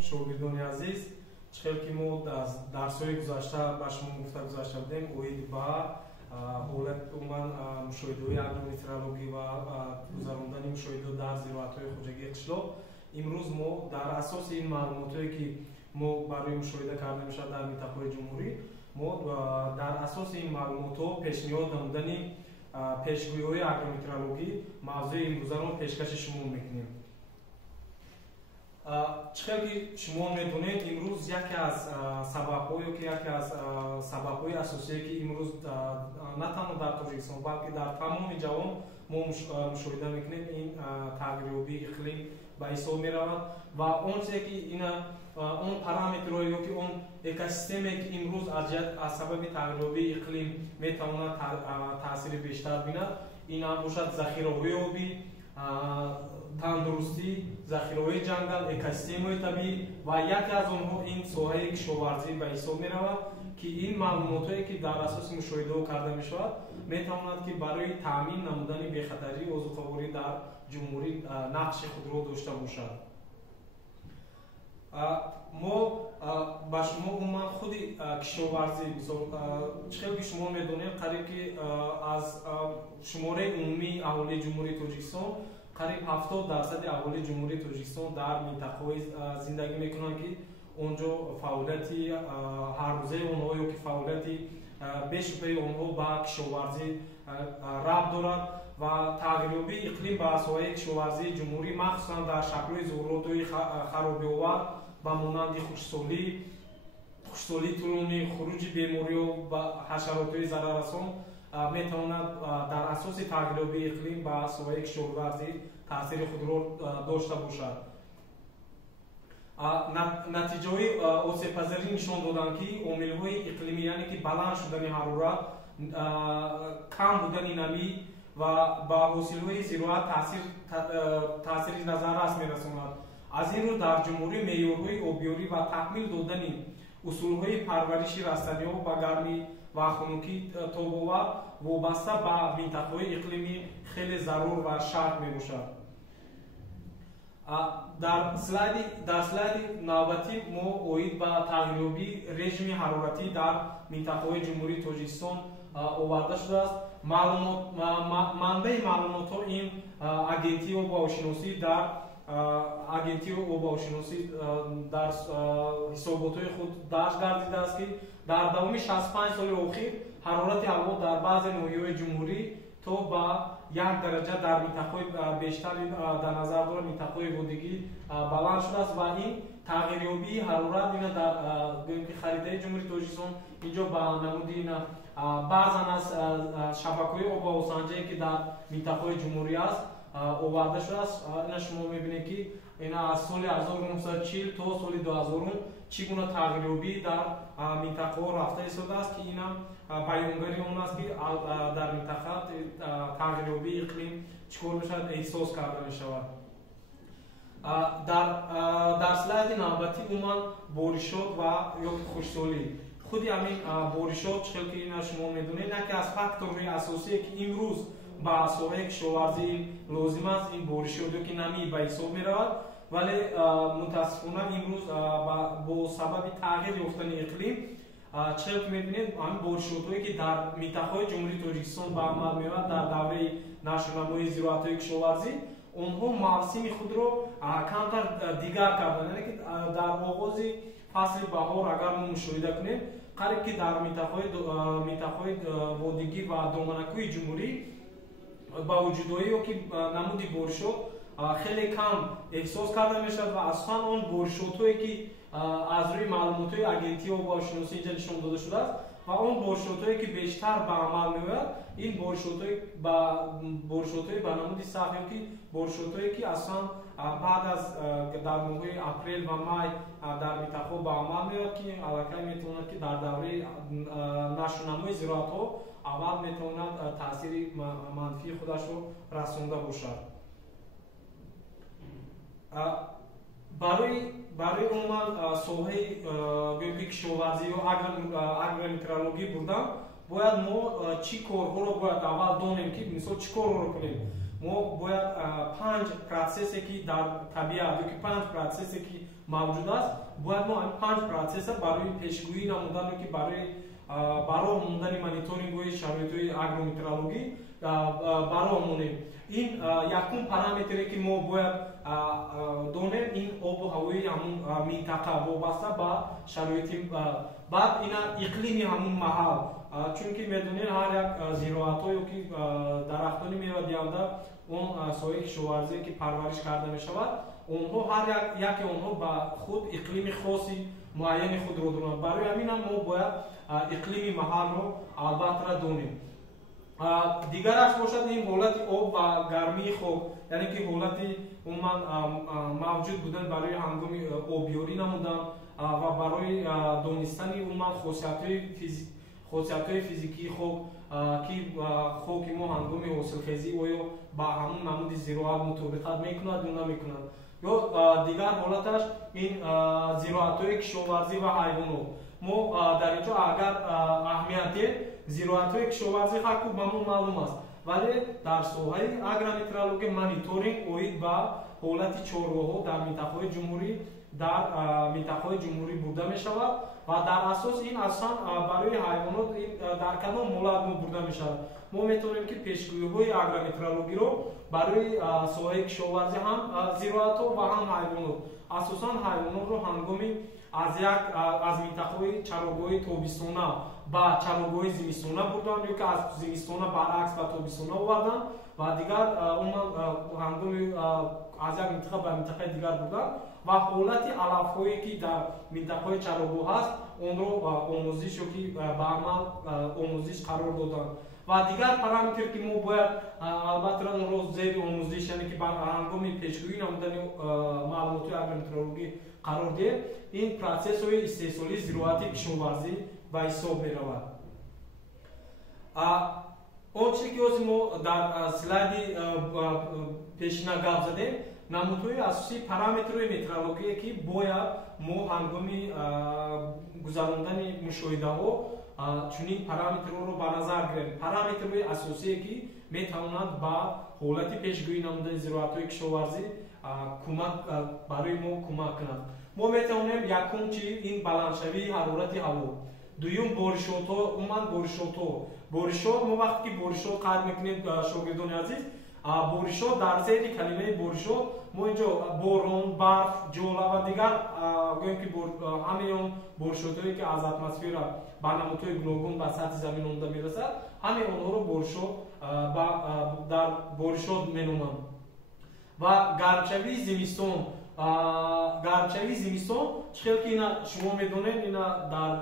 شاگردان عزیز چخیل که ما درس‌های گذشته با شما گذاشته بودیم اوید با حالت عموما مشاهده‌های اگرومترولوژی و گذراندن مشاهده در زراعت‌های خوجگی قشلاق امروز ما در اساس این معلوماتی که ما برای مشاهده کرده میشد در منطقه جمهوری ما در اساس این معلومات پیشنهاد نمودن پیشگویی‌های اگرومترولوژی موضوع امروز را پیشکش شما می‌کنیم. چخیلی شما میدونید امروز یکی از سبب‌های اساسی که امروز نه تنها در تاجیکستان بلکه در تمام جهان ما مشاهده میکنیم این تغییریابی اقلیم به حساب میرود و اون چیزی که این اون پارامترهایی که اون اکوسیستمی که امروز از سبب تغییریابی اقلیم میتواند تاثیر بیشتر بیند این باشد ذخیره‌های آبی، تندرستی، ذخیره‌های جنگل، اکوسیستم‌های طبیعی و یکی از آنها این ساحه کشاورزی به حساب می‌رود که این معلوماتی که در اساس مشاهده کرده می‌شود می‌تواند که برای تامین نمودن بی‌خطری و زوفاوری در جمهوری نقش خود را داشته باشد. ما با شما عموما خود کشاورزی چقدر شما می‌دونید قریب که از شماره عمومی اهالی جمهوری تاجیکستان قریب 70% اهالی جمهوری تاجیکستان در منطقه‌های زندگی میکنند که اونجا فعالیتی هر روزه اونها یا که فعالیتی بیشتر اونها با کشاورزی ربط دارد و تغییریابی اقلیم با ساحه کشاورزی جمهوری مخصوصا در شکل ظهورات خرابی‌آور با مانند خشکسالی طولانی، خروج بیماری‌ها و حشرات‌های ضرررسان میتواند در اساس تغییریابی اقلیم با ساحه کشاورزی تاثیر خود را داشته باشد. نتیجه‌های آسیب‌پذیری نشان دادند که عامل‌های اقلیمی یعنی که بلند شدن حرارت، کم بودن نمی و با حاصل‌های زراعت تاثیر نظررس می‌رساند. از این رو در جمهوری معیارهای آبیاری و تکمیل دادن اصول‌های پرورش رستنی‌ها با گرمی و خنکی تاب‌آور وابسته به منطقه‌های اقلیمی خیلی ضرور و شرط می‌باشد. در سلاید نوبتی ما اوید با تغییریابی رژیم حرارتی در منطقه‌های جمهوری تاجیکستان آورده شده است. منبع معلومات این آگنتی آب و هواشناسی در حسابات خود درج گردیده است که در دوام 65 سال اخیر حرارت هوا در بعض ناحیه‌های جمهوری تا با 1 درجه در منطقه‌های بیشتر در نظر دارد منطقه‌های بودگی بلند شده است و این تغییریابی حرارت این در خریطه جمهوری تاجیکستان اینجا با نمودین بعضا از شبکه‌های آب و هواسنجی که در منطقه‌های جمهوری است آورده شده است. این شما می‌بینید که این از سال 1940 تا سال 2000 چگونه تغییریابی در منطقه رفته ایستاده است که این بیانگری اون است که در منطقه تغییریابی اقلیم چطور میشود احساس کرده میشود. در سلاید نوبتی عموما بارشات و یا خشکسالی خود همین بارشات چطور که این شما می‌دونید یکی از فاکتورهای اساسی که امروز با ساحه کشاورزی لازم است این بارشاتی که نمی به حساب می‌رود ولی متاسفانه امروز با سبب تغییر یافتن اقلیم چطور که می‌بینید همین بارشات‌هایی که در منطقه‌های جمهوری تاجیکستان به عمل می‌آید در دوره نشونمایی زراعت‌های کشاورزی اونها موسم خود را کمتر دیگر کردند یعنی که در آغاز فصل بهار اگر ما مشاهده کنیم قریب که در منطقه‌های وادیگیر و دامنکوی جمهوری با وجودایی که نمودی بارشات خیلی کم احساس کرده میشد و اصلا اون بارشات‌هایی که از روی معلومات‌های آگنتی آب و هواشناسی اینجا نشان داده شده است و اون بارشات‌هایی که بیشتر به عمل می‌آید این بارشات‌های به نمودی سختی که بارشات‌هایی که اصلا بعد از در ماه اپریل و مای در منطقه به عمل می‌آید که علاقه می‌تواند که در دوره نشونمایی زراعت‌ها اول می‌تواند تاثیر منفی خودش را رسانده باشد. برای عموما ساحه کشاورزی یا اگرومترولوژی بودن باید ما چی کارها رو باید اول دانیم که مثلا چی کار رو کنیم. мо бояд 5 процессе ки дар табиат ёки 5 процессе ки мавҷуд аст бояд мо ин 5 процесса барои пешгӯӣ намудан ки барои мондани мониторингои шароитҳои агрометеорологӣ барои монем. ин якум параметре ки мо бояд донем ин обу ҳавои ҳамун минтақа вобаста ба шароити баъд ина иқлими ҳамун маҳал чунки медонед ҳар як зироатҳо ёки дарахтони мевадиҳанда он соҳаи кишоварзие ки парвариш карда мешавад онҳо ҳар яке онҳо ба худ иқлими хоси муайяни худро доранд. барои ҳамин мо бояд иқлими маҳалро албатта донем. дигараш бошад ин ҳолати об ва гармии хок, яъне ки ҳолати умуман мавҷуд будан барои ҳангоми обёрӣ намудан ва барои донистани умуман хосиятҳои физикии хок ки хоки мо ҳангоми ҳосилхезӣ оё ба ҳамун намуди зироат мутобиқат мекунад ё намекунад. ё дигар ҳолаташ ин зироатҳои кишоварзӣ ва ҳайвонот. мо дар инҷо агар аҳамияте зироатҳои кишоварзӣ ҳарку ба мо маълум аст, вале дар соҳаи агрометеорология мониторинг оид ба ҳолати чорвоҳо дар минтақаҳои ҷумҳурӣ дар минтақаҳои ҷумҳурӣ бурда мешавад ва дар асос ин асосан барои ҳайвонот дар кадом ҳолат мо бурда мешавад. мо метавонем ки пешгӯиҳои агрометеорологиро барои соҳаи кишоварзӣ ҳам зироатҳо ва ҳам ҳайвонот, асосан ҳайвонотро ҳангоми аз минтақаҳои чарогоҳи тобистона ба чарогоҳи зимистона бурданд ё ки аз зимистона баръакс ба тобистона оварданд ва дигар ҳангоми аз як минтақа ба минтақаи дигар бурданд ва ҳолати алафҳое ки дар минтақаҳои чарогоҳ ҳаст онро омӯзиш ё ки ба амал омӯзиш қарор доданд. ва дигар параметр ки мо бояд албатта онро зери омӯзиш, яъне ки ба ҳангоми пешгӯӣ намудани маълумоти агрометеорологӣ қарор диҳем, ин процессҳои истеҳсолии зироати кишоварзӣ ба ҳисоб меравад. он чизе ки ҳозир мо дар слайди пешина гап задем намудҳои асосии параметрҳои метеорологие ки бояд мо ҳангоми гузарондани мушоҳидаҳо чунин параметрҳоро ба назар гирем. параметрҳои асосие ки метавонанд ба ҳолати пешгӯӣ намудани зироатҳои кишоварзӣ барои мо кӯмак кунанд. мо метавонем якум чи ин баландшавии ҳарорати ҳаво, дуюм боришотҳо, умуман боришот мо вақте ки боришот қайд мекунем шогирдони азиз, боришот дар зери калимаи боришот мо инҷо борон, барф, ҷола ва дигар гӯем ки ҳамаи он боришотҳое ки аз атмосфера ба намудҳои гуногун ба сатҳи замин омада мерасад, ҳамаи онҳоро дар боришот меноманд. ва гармчавии зимистон чихел ки ина шумо медонед, ина дар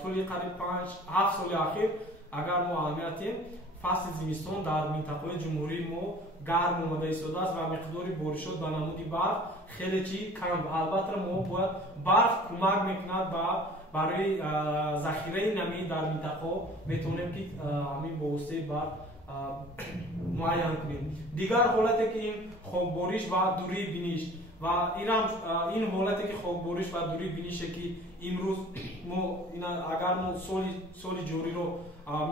тӯли қариб 5-7 соли ахир агар мо аҳамиятем фасли зимистон дар минтақаҳои ҷумҳурӣ мо гарм омада истодааст ва миқдори боришот ба намуди барф хеле чи кам. албатта мо бояд барф кӯмак мекунад барои захираи намӣ дар минтақаҳо метавонем ки ҳамин бо воситаи барф муайян кунем. дигар ҳолате ки ин хокбориш ва дурии биниш ва ин ҳолате ки хокбориш ва дурии бинише ки имрӯз агар мо соли ҷориро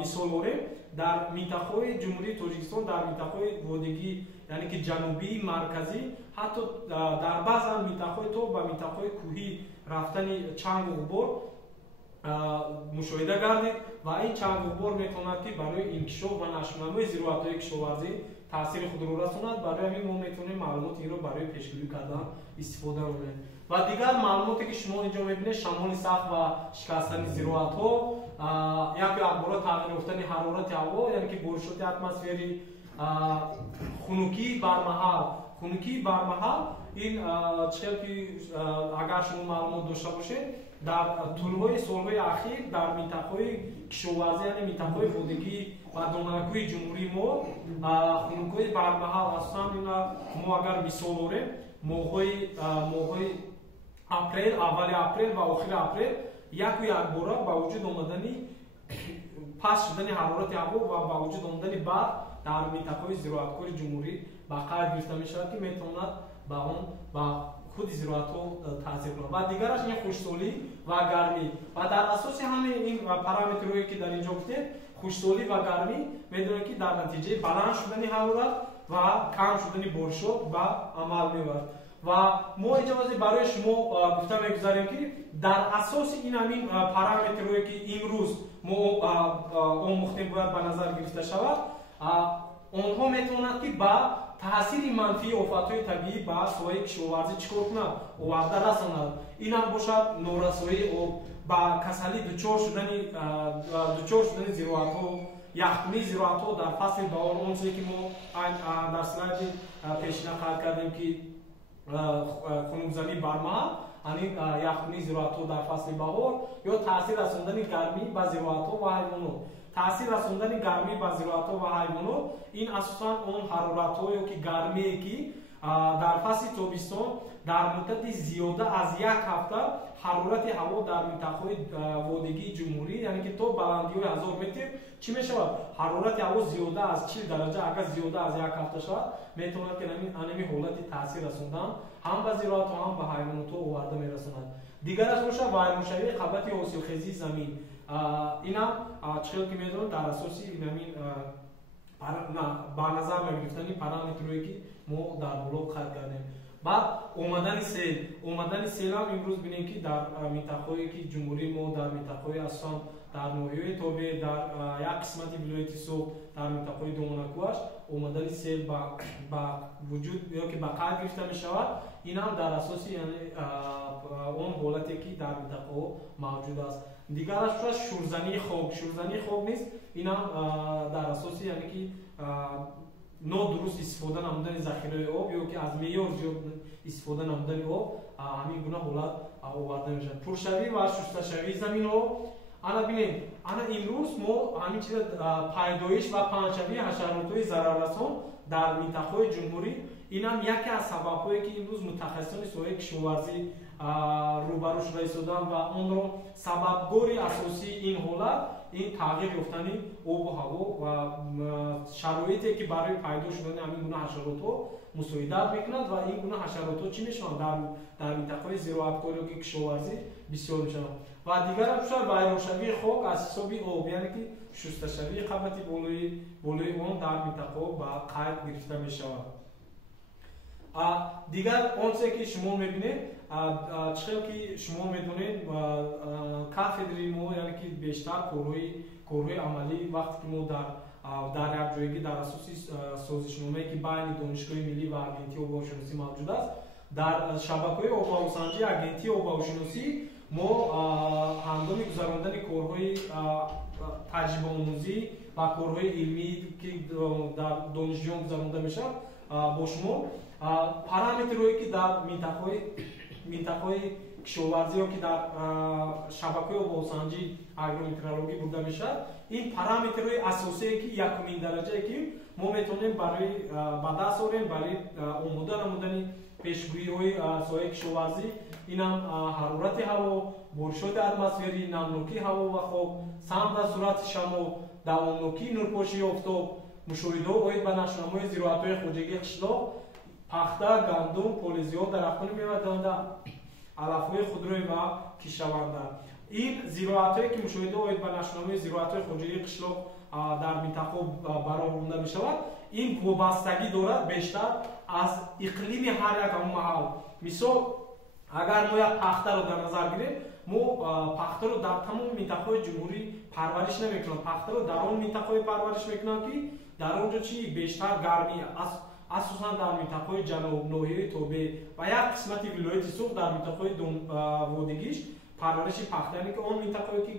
мисол орем, дар минтақаҳои ҷумҳурии Тоҷикистон дар минтақаҳои водигӣ яъне ки ҷанубии марказӣ ҳатто дар баъзан минтақаҳои то ба минтақаҳои кӯҳӣ рафтани чангу ғубор мушоҳида гардид ва ин чангу ғубор метавонад ки барои инкишоф ва нашрнамои зироатҳои кишоварзӣ таъсири худро расонад. барои ҳамин мо метавонем маълумоти инро барои пешгӯӣ кардан истифода намоем. ва дигар маълумоте ки шумо инҷо мебинед шамоли сахт ва шикастани зироатҳо, як акбора тағйир ёфтани ҳарорати ҳаво, яъне ки боришоти атмосферӣ, хунукии бармаҳал ин чихел ки агар шумо маълумот дошта бошед дар тӯлҳои солҳои ахир дар минтақаҳои кишоварзӣ яъне минтақаҳои водигӣ ва донаракӯи ҷумҳурии мо хунукҳои бармаҳал асосан мо агар мисол орем моҳҳои апрел, аввали апрел ва охири апрел яку якбора ба вуҷуд омадани паст шудани ҳарорати ҳаво ва ба вуҷуд омадани барф дар минтақаҳои зироаткори ҷумҳурӣ ба қайд гирифта мешавад ки метавонад ба худи зироатҳо таъсир кунад. ва дигараш ин хушксолӣ ва гармӣ ва дар асоси ҳамаи ин параметрҳое ки дар инҷо гуфтем, хушксолӣ ва гармӣ медонем ки дар натиҷаи баланд шудани ҳарорат ва кам шудани боришот ба амал мевард. ва мо иҷоза барои шумо гуфта мегузарем ки дар асоси ин ҳамин параметрҳое ки имрӯз мо омӯхтем бояд ба назар гирифта шавад, онҳо метавонанд ки ба таъсири манфии офатҳои табиӣ ба соҳаи кишоварзӣ чӣ кор кунад, оварда расонад. ин ҳам бошад норасоии об, ба касалӣ дучор шудани зироатҳо, яхкунии зироатҳо дар фасли баҳор, он чизе ки мо дар слайди пешина қайд кардем ки хунукзанӣ бармаҳал, ҳамин яхкунии зироатҳо дар фасли баҳор ё таъсир расондани гармӣ ба зироатҳо ва ҳайвонот. таъсир расондани гармӣ ба зироатҳо ва ҳайвонот ин асосан он ҳароратҳо ё ки гармие ки дар фасли тобистон дар муддати зиёда аз як ҳафта ҳарорати ҳаво дар минтақаҳои водигии ҷумҳурӣ, яъне ки то баландиҳои 1000 метр чӣ мешавад? ҳарорати ҳаво зиёда аз 40 дараҷа, агар зиёда аз як ҳафта шавад, метавонад ки ҳамин ҳолати таъсир расондан ҳам ба зироатҳо, ҳам ба ҳайвонотҳо оварда мерасонад. дигараш бошад вайроншавии қабати ҳосилхезии замин. инам чхел ки медонад дар асоси ҳамин ба назар мегирифтани параметрҳое ки мо дар боло қайд кардем. баъд омадани сел ҳам имрӯз бинем ки дар минтақаҳое ки ҷумҳурии мо, дар минтақаҳои асосан дар ноҳияҳои тобе, дар як қисмати вилояти Соғд, дар минтақаҳои Домонакӯаш омадани сел ба вуҷуд ё ки ба қайд гирифта мешавад. ин ҳам дар асоси он ҳолате ки дар минтақаҳо мавҷуд аст. дигараш бошад шӯрзании хок низ ин ҳам дар асоси яъне ки нодуруст истифода намудани захираи об ё ки аз меъёр зиёд истифода намудани об ҳамин гуна ҳолат оварда мешавад. пуршавӣ ва шусташавии заминҳо. ана бинем, ана имрӯз мо ҳамин чиза пайдоиш ва паҳншавии ҳашаротҳои зараррасон дар минтақаҳои ҷумҳурӣ, ин ҳам яке аз сабабҳое ки имрӯз мутахассисони соҳаи кишоварзӣ рӯбарӯ шуда истоданд ва онро сабабгори асосии ин ҳолат ин тағйир ёфтани обу ҳаво ва шароите ки барои пайдо шудани ҳамин гуна ҳашаротҳо мусоидат мекунад ва ин гуна ҳашаротҳо чӣ мешаванд дар минтақаҳои зироаткориёки кишоварзӣ бисёр мешаванд. ва дигараш бошад вайроншавии хок аз ҳисоби об, яъне ки шусташавии қабати болои он дар минтақаҳо ба қайд гирифта мешавад. дигар он чизе ки шумо мебинед, чхел ки шумо медонед, кафедри мо яъне ки бештар корҳои амалӣ вақте ки мо дар як ҷойгӣ дар асоси созишномае ки байни донишгоҳи миллӣ ва агентии обҳавошиносӣ мавҷуд аст, дар шабакаҳои обҳавосанҷӣ агентии обҳавошиносӣ мо ҳангоми гузарондани корҳои таҷрибаомӯзӣ ва корҳои илмӣ ки дар донишҷӯён гузаронда мешавад бо шумо параметрҳое ки дар минтақаҳои кишоварзӣ ё ки дар шабакаҳои обҳавосанҷӣ агрометеорологӣ бурда мешавад, ин параметрҳои асосие ки якумин дараҷае ки мо метавонем барои ба даст орем барои омода намудани пешгӯиҳои соҳаи кишоварзӣ. инам ҳарорати ҳаво, боришоти атмосферӣ, намнокии ҳаво ва хок, самд аз суръати шамо, давомнокии нурпошии офтоб, мушоҳидаҳо оид ба нашнамои зироатҳои хоҷагии қишлоқ, пахта, гандум, полезиҳо, дарахтони мевадиҳанда, алафҳои худроӣ ва кишаванда. ин зироатҳое ки мушоҳидаҳо оид ба нашнамои зироатҳои хоҷагии қишлоқ дар минтақаҳо бароварда мешавад, ин вобастагӣ дорад бештар аз иқлими ҳар як ҳамон маҳал. мисол, агар мо як пахтаро дар назар гирем, мо пахтаро дар тамоми минтақаҳои ҷумҳурӣ парвариш намекунам. пахтаро дар он минтақаҳое парвариш мекунам ки дар он ҷо чи бештар гармӣ, асосан дар минтақаҳои ҷануб, ноҳияи тобе ва як қисмати вилояти Соғд дар минтақаҳои водигиш парвариши пахта, яъне ки он минтақаҳое ки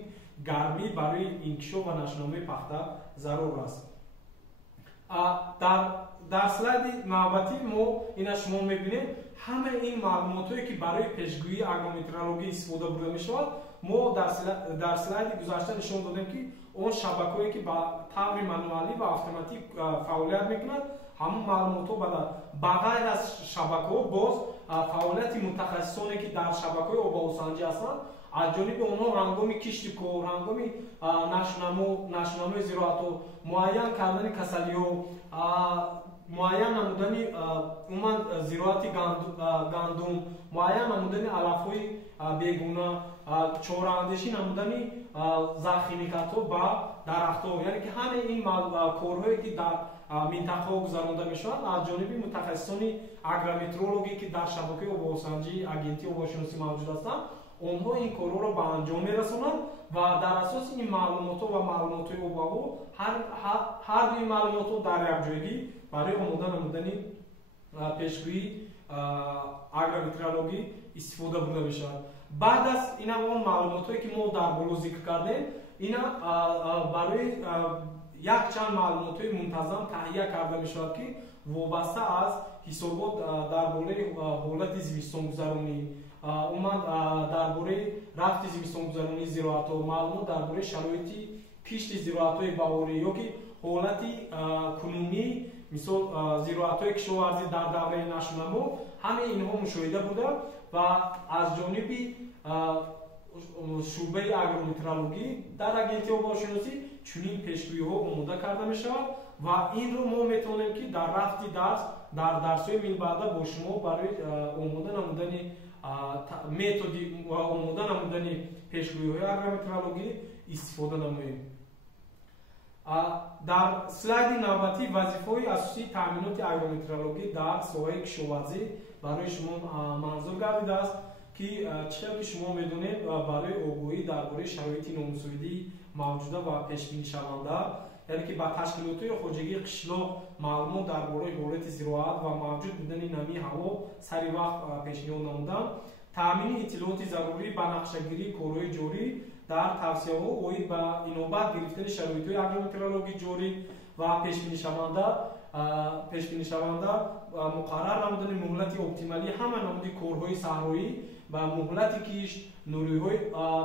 гармӣ барои инкишоф ва нашнамои пахта зарур аст. дар слайди навбатӣ мо ина шумо мебинед ҳамаи ин маълумотҳое ки барои пешгӯии агрометеорологӣ истифода бурда мешавад, мо дар слайди гузашта нишон додем ки он шабакаҳое ки ба таври мануалӣ ва автоматик фаъолият мекунад, ҳамон маълумотҳо ба ғайр аз шабакаҳо боз фаъолияти мутахассисоне ки дар шабакаҳои обҳавосанҷӣ ҳастанд, аз ҷониби онҳо ҳангоми кишти кор, ҳангоми нашнамои зироатҳо, муайян кардани касалиҳо, муайян намудани умуман зироати гандум, муайян намудани алафҳои бегуна, чораандешӣ намудани захимикатҳо ба дарахтҳо, яъне ки ҳамаи ин корҳое ки дар минтақаҳо гузаронда мешаванд аз ҷониби мутахассисони агрометеорологӣ ки дар шабакаи обовосанҷии агентии обовошиносӣ мавҷуд ҳастанд. онҳо ин корҳоро ба анҷом мерасонанд ва дар асоси ин маълумотҳо ва маълумотҳои обҳаво ҳар дуи маълумотҳо дар якҷоягӣ барои омода намудани пешгӯии агрометеорологӣ истифода бурда мешавад. баъд аз ина он маълумотҳое ки мо дар боло зикр кардем, ина барои якчанд маълумотҳои мунтазам таҳия карда мешавад ки вобаста аз ҳисобот дар бораи ҳолати зимистонгузаронӣ, омад дар бораи рафти зимистонгузаронии зироатҳо, маълумот дар бораи шароити кишти зироатҳои баҳорӣ ёки ҳолати кунунӣ, мисол зироатҳои кишоварзӣ дар давраи нашунамо, ҳамаи инҳо мушоҳида бурда ва аз ҷониби шӯъбаи агрометеорологӣ дар агентии обовошиносӣ чунин пешгӯиҳо омода карда мешавад ва инро мо метавонем ки дар рафти дарс дар дарсҳои минбаъда бо шумо барои омода намудани методи омода намудани пешгӯиҳои агрометеорологӣ истифода намоем. дар слайди навбатӣ вазифаҳои асосии таъминоти агрометеорологӣ дар соҳаи кишоварзӣ барои шумо манзур гардидааст ки чӣ хел ки шумо медонед барои огоҳӣ дар бораи шароити номусоидии мавҷуда ва пешбинишаванда, яъне ки ба ташкилотҳои хоҷагии қишлоқ маълумот дар бораи ҳолати зироат ва мавҷуд будани намии ҳаво сари вақт пешниҳод намуданд, таъмини иттилооти зарурӣ ба нақшагирии корҳои ҷорӣ дар тавсияҳо оид ба инобат гирифтани шароитҳои агрометеорологии ҷорӣ ва пешбинишаванда муқаррар намудани муҳлати оптималии ҳама намуди корҳои саҳроӣ ба муҳлати кишт, нуриҳои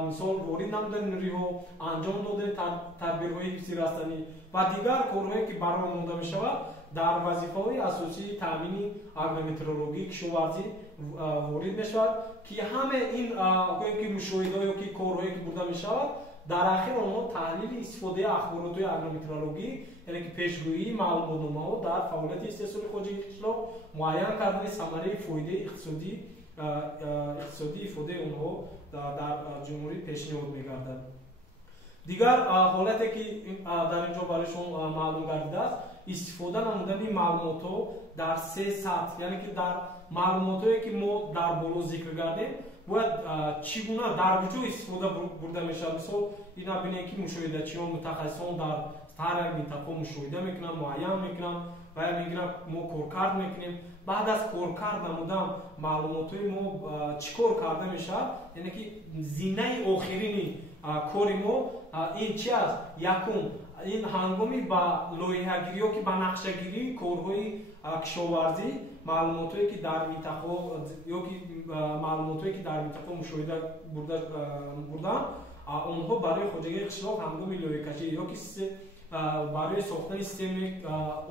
мисол ворид намудани нуриҳо, анҷом додани тадбирҳои ҳифзи растанӣ ва дигар корҳое ки барои монда мешавад дар вазифаҳои асосии таъмини агрометеорологии кишоварзӣ ворид мешавад ки ҳама ин гӯем ки мушоҳидаҳо ёки корҳое ки бурда мешавад, дар ахир онҳо таҳлили истифодаи ахборотҳои агрометеорологӣ, яъне ки пешгӯии маълумотномаҳо дар фаъолияти истеҳсоли хоҷагии қишлоқ, муайян кардани самараи фоидаи иқтисодии ифодаи онҳо дар ҷумҳурӣ пешниҳод мегардад. дигар ҳолате ки дар инҷо барои шумо маълум гардидааст, истифода намудани маълумотҳо дар се сатҳ, яъне ки дар маълумотҳое ки мо дар боло зикр кардем бояд чӣ гуна дар куҷо истифода бурда мешавад. мисол ина бинем ки мушоҳидачиён мутахассисон дар ҳар як минтақаҳо мушоҳида мекунанд, муайян мекунанд ва мегиранд, мо коркард мекунем. баъд аз коркард намудан маълумотҳои мо чӣ кор карда мешавад, яъне ки зинаи охирини кори мо ин чи аст? Якум, ин ҳангоми ба лоиҳагирӣ ёки ба нақшагирии корҳои кишоварзӣ, маълумотҳое ки дар минтақаҳо ёки маълумотҳое ки дар минтақаҳо мушоҳида бурданд, онҳо барои хоҷагии қишлоқ ҳангоми лоиҳакашӣ ёки барои сохтани системаи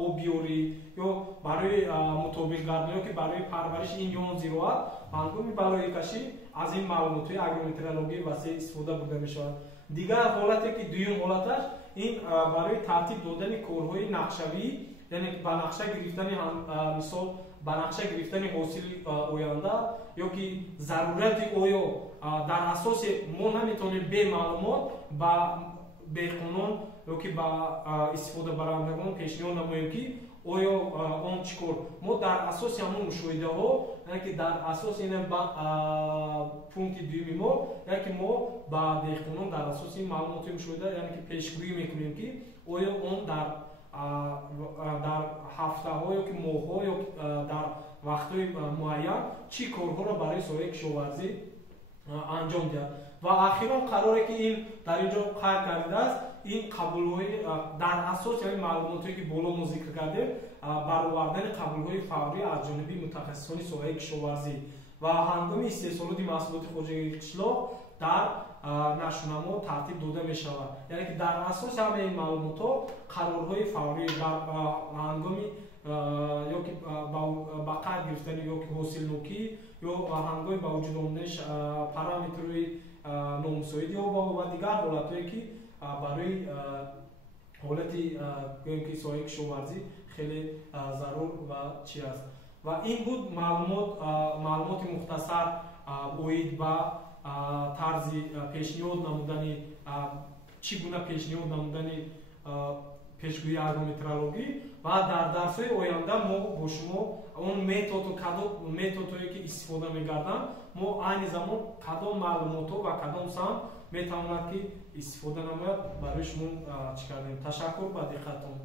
обёрӣ ё барои мутобиқгардонӣ ёки барои парвариши ин ё он зироат, ҳангоми ба лоиҳакашӣ аз ин маълумотҳои агрометеорологии васеъ истифода бурда мешавад. дигар ҳолате ки дуюм ҳолаташ ин барои тартиб додани корҳои нақшавӣ, яъне ба нақша гирифтани мисол ба нақша гирифтани ҳосили оянда ёки зарурати оё дар асоси мо наметавонем бе маълумот ба деҳқонон ёки ба истифодабарандагон пешниҳод намоем ки оё он чӣ кор. мо дар асоси ҳамон мушоҳидаҳо, яъне ки дар асоси пункти дуюми мо, яъне ки мо ба деҳқонон дар асоси маълумоти мушоҳида, яъне ки пешгӯӣ мекунем ки оё он дар ҳафтаҳо ёки моҳҳо ё дар вақтҳои муайян чӣ корҳоро барои соҳаи кишоварзӣ анҷом диҳад. ва ахирон қароре ки ин дар инҷо қайд кардааст, ин қабулҳои дар асоси ҳамин маълумотҳое ки боло мо зикр кардем, баровардани қабулҳои фаврӣ аз ҷониби мутахассисони соҳаи кишоварзӣ ва ҳангоми истеҳсолоти маҳсулоти хоҷагии қишлоқ дар нашунамо тартиб дода мешавад. яъне ки дар асоси ҳамаи ин маълумотҳо қарорҳои фаврӣ дар ҳангоми ёки ба қайд гирифтани ёки ҳосилнокӣ ё ҳангоми ба вуҷуд омадани параметрҳои номусоиди обҳаво ва дигар ҳолатҳое ки барои ҳолати гӯем ки соҳаи кишоварзӣ хеле зарур ва чӣ аст. ва ин буд маълумоти мухтасар оид ба тарзи пешниҳод намудани чӣ гуна пешниҳод намудани пешгӯии агрометеорологӣ ва дар дарсҳои оянда мо бо шумо он методое ки истифода мегарданд мо айни замон кадом маълумотҳо ва кадом самт метавонад ки истифода намояд барои шумо чӣ кардем. Ташаккур ба диққатон.